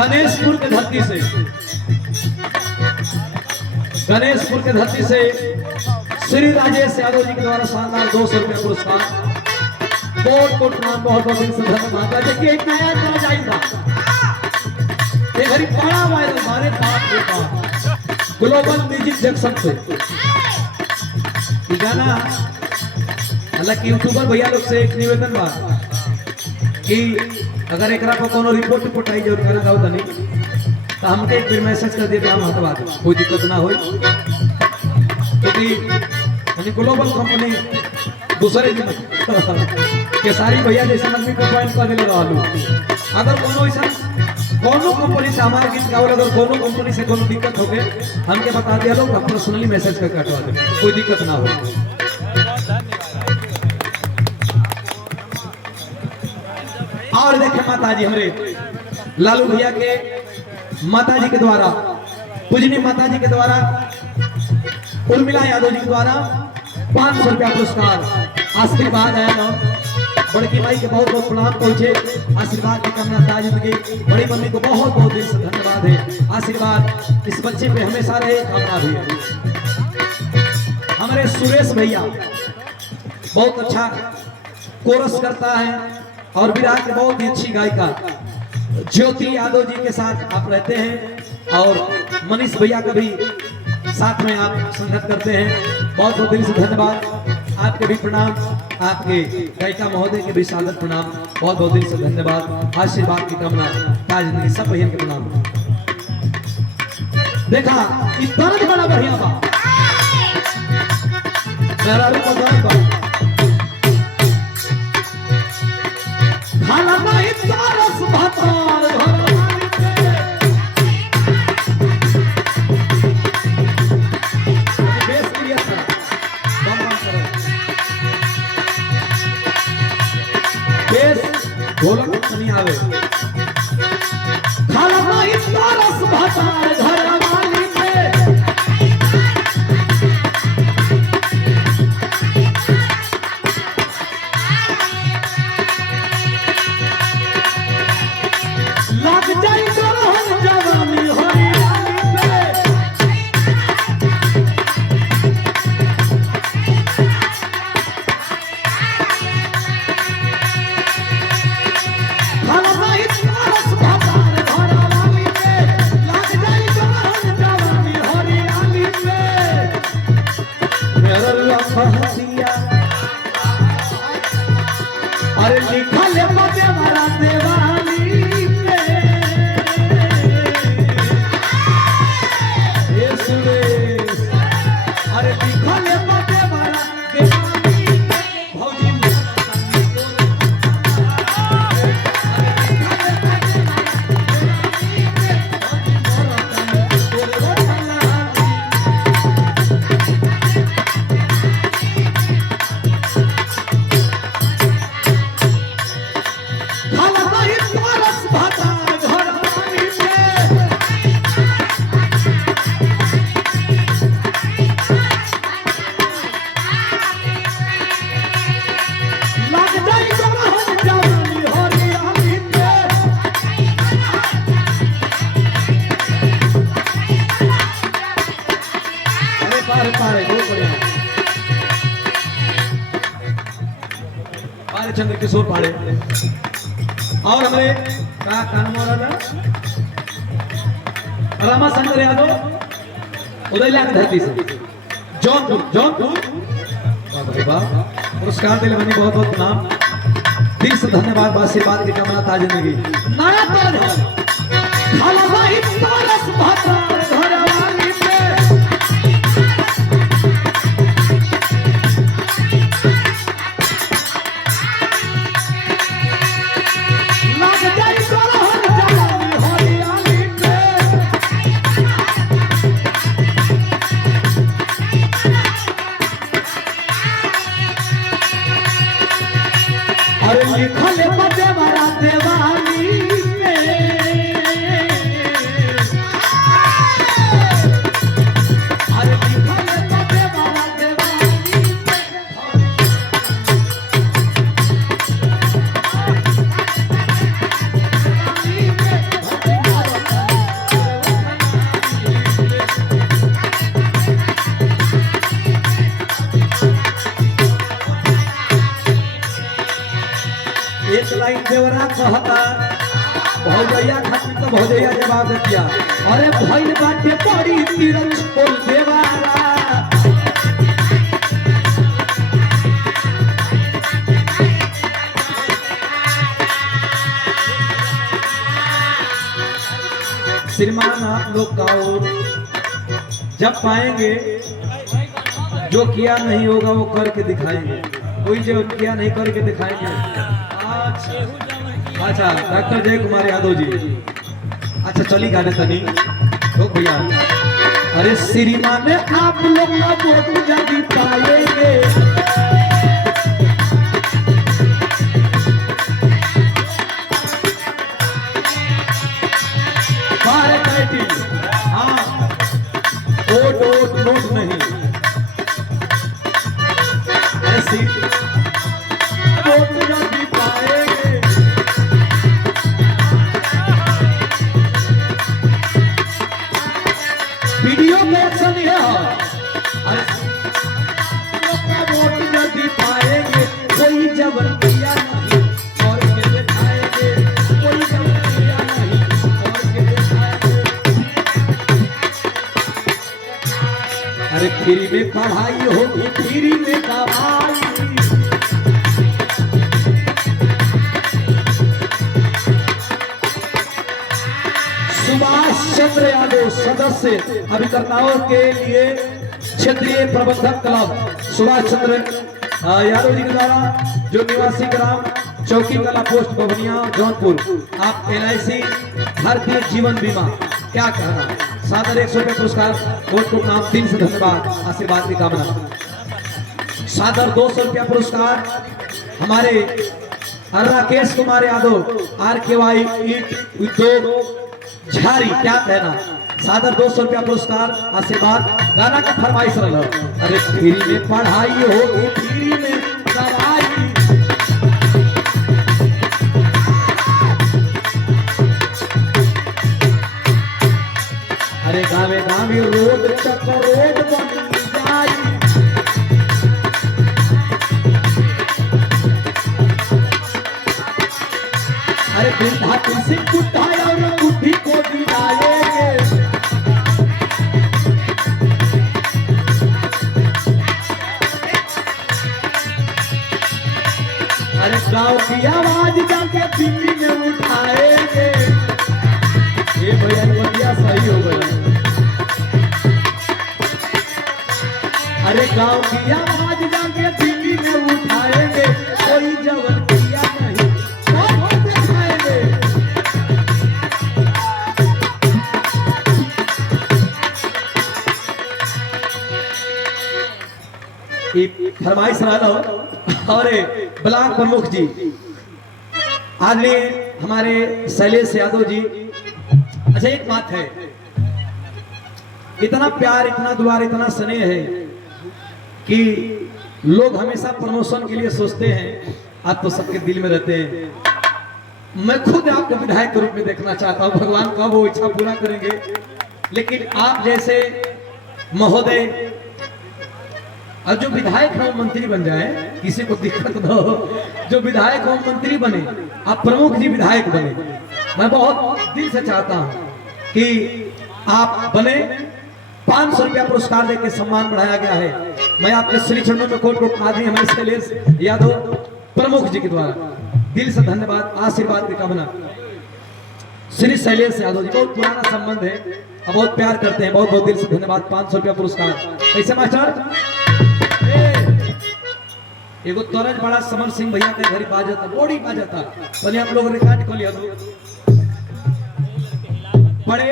गणेशपुर के धरती से, गणेशपुर के धरती से श्री राजेश यादव जी के द्वारा शानदार 200 रुपया पुरस्कार। बहुत बहुत प्रणाम, बहुत बहुत दिल से धन्यवाद। देखिए एक नया गाना जाएगा, ये घड़ी बड़ा वायरल हमारे बाप रे बाप ग्लोबल म्यूजिक जंक्शन से गाना। हालांकि यूट्यूबर भैया लोग से एक निवेदन बा कि अगर एक को कोनो रिपोर्ट आई जो गाना गाओ तनी तो हमके एक फिर मैसेज कर दिए हम हटवा दे, कोई दिक्कत ना हो, क्योंकि ग्लोबल कंपनी दूसरे दिन केसारी भैया जैसे आदमी को पॉइंट कर देले रहलू। अगर कोनो ऐसा कोनो कंपनी से हमारे गीत गावल, अगर कोनो कंपनी से कोनो दिक्कत हो गए हमके बता दिया लोग, हम पर्सनली मैसेज करके हटवा दे, कोई दिक्कत ना हो। और देखे माता जी हमारे लालू भैया के माता जी के द्वारा, पूजनी माता जी के द्वारा, उर्मिला यादव जी के द्वारा 500 रुपया पुरस्कार आशीर्वाद है ना। बड़की माई के बहुत बहुत प्रणाम पहुंचे, आशीर्वाद की कामना ताज की बड़ी मम्मी को बहुत बहुत दिल से धन्यवाद है। आशीर्वाद इस बच्चे पे हमेशा रहे, कामना भी है। हमारे सुरेश भैया बहुत अच्छा कोरस करता है और विराट के बहुत ही अच्छी गायिका ज्योति यादव जी के साथ आप रहते हैं और मनीष भैया का भी साथ में आप संगत करते हैं। बहुत बहुत दिल से धन्यवाद, आपके भी प्रणाम, आपके गायिका महोदय के भी सादर प्रणाम, बहुत बहुत दिल से धन्यवाद। आशीर्वाद की कामना ताज सब भैया के प्रणाम। देखा इतना बड़ा बढ़िया बा मेरा रूप खाना नहीं तारस भातार ढोलक नहीं आवे। खाना नहीं तारस भातार घर वाली पे लग जाई गरहन जवानी हरियाली पे। खाना नहीं तारस भातार घर वाली पे लग जाई गरहन जवानी हरियाली पे। मेरा लफहतिया अरे लिखल है मते मारा देवानी पे। ये सुरेश अरे लिखल है मते मारा देवानी पे। भौजी खाना नहीं तारस भातार घर वाली पे लग जाई गरहन जवानी हरियाली पे। अरे पारे पारे बहुत बढ़िया पारे चंद्र किशोर पारे। और हमारे का नाम हो रहा रामा शंकर यादव उदयला की धरती से जौनपुर पुरस्कार दिले बनी, बहुत बहुत प्रणाम, दिल से धन्यवाद। आशीर्वाद की कामना ताज जिंदगी नया ताज खाना नहीं तारस भातार घर वाली पे। लग जाई गरहन जवानी हरियाली पे। अरे लिखल बदे बड़ा देवानी पे। लाइन देवरा कहता भौजैया खातिर तो भौजैया जवाब दिया अरे भइल बाटे बड़ी तीरथ बोल देवारा श्रीमान आप लोग का जब पाएंगे जो किया नहीं होगा वो करके दिखाएंगे कोई जो किया नहीं करके दिखाएंगे। अच्छा डॉक्टर जय कुमार यादव जी अच्छा चली गाने तनी तो भैया अरे श्रीमान आप लोग का वोट जब पाएंगे हाँ वोट वोट नोट नहीं ऐसी वोट जब पाएंगे वीडियो में ऐसा नहीं है वोट जब पाएंगे कोई जबर किया नहीं और के दिखाएंगे कोई जबर किया नहीं और के दिखाएंगे अरे फ्री में पढ़ाई होगी फ्री में दवाई सुभाष चंद्र यादव सदस्य अभिकर्ताओं के लिए क्षेत्रीय प्रबंधक क्लब सुभाष चंद्र यादव जी के द्वारा जो निवासी ग्राम चौकी कला पोस्ट बभनिया जौनपुर आप LIC भारतीय जीवन बीमा क्या कहना सादर 100 रुपये पुरस्कार कोर्ट को नाम 3 से धन्यवाद आशीर्वाद की कामना सादर 200 रुपया पुरस्कार हमारे राकेश कुमार यादव RKY ईट उद्योग झारी क्या कहना सादर 200 रुपया पुरस्कार आशीर्वाद गाना का फरमाइश रहा अरे फ्री में पढ़ाई होगी फ्री में दवाई अरे गावे गावे रोड चक रोड बन जाई अरे बिंधा तुलसी कुटाया और बुद्धि को दिलाएंगे अरे गाँव की आवाज जाके दिल्ली में उठाएंगे ये भैया बढ़िया सही हो गया अरे गाँव की आवाज जाके दिल्ली में उठाएंगे कोई जबर किया नहीं और दिखाएंगे फरमाइश रहा और ब्लॉक प्रमुख जी आदरणीय हमारे शैलेश यादव जी अच्छा एक बात है इतना प्यार इतना दुलार इतना स्नेह है कि लोग हमेशा प्रमोशन के लिए सोचते हैं आप तो सबके दिल में रहते हैं मैं खुद आपको विधायक के रूप में देखना चाहता हूं भगवान कब वो इच्छा पूरा करेंगे लेकिन आप जैसे महोदय और जो विधायक हो मंत्री बन जाए किसी को दिक्कत न हो जो विधायक हो मंत्री बने आप प्रमुख जी विधायक बने मैं बहुत दिल से चाहता हूं कि आप बने 500 रुपया पुरस्कार देकर सम्मान बढ़ाया गया है मैं आपके श्री चरणों में कोट कोट आदमी हमारे शैलेश यादव प्रमुख जी के द्वारा दिल से धन्यवाद आशीर्वाद की कामना श्री शैलेश यादव जी बहुत पुराना संबंध है और बहुत प्यार करते हैं बहुत बहुत दिल से धन्यवाद 500 रुपया पुरस्कार कैसे मास्टर एगो तरज बड़ा समर सिंह भैया के घरी बाजता बड़ी बाजता पहले आप लोग रिकॉर्ड कर लिया बड़े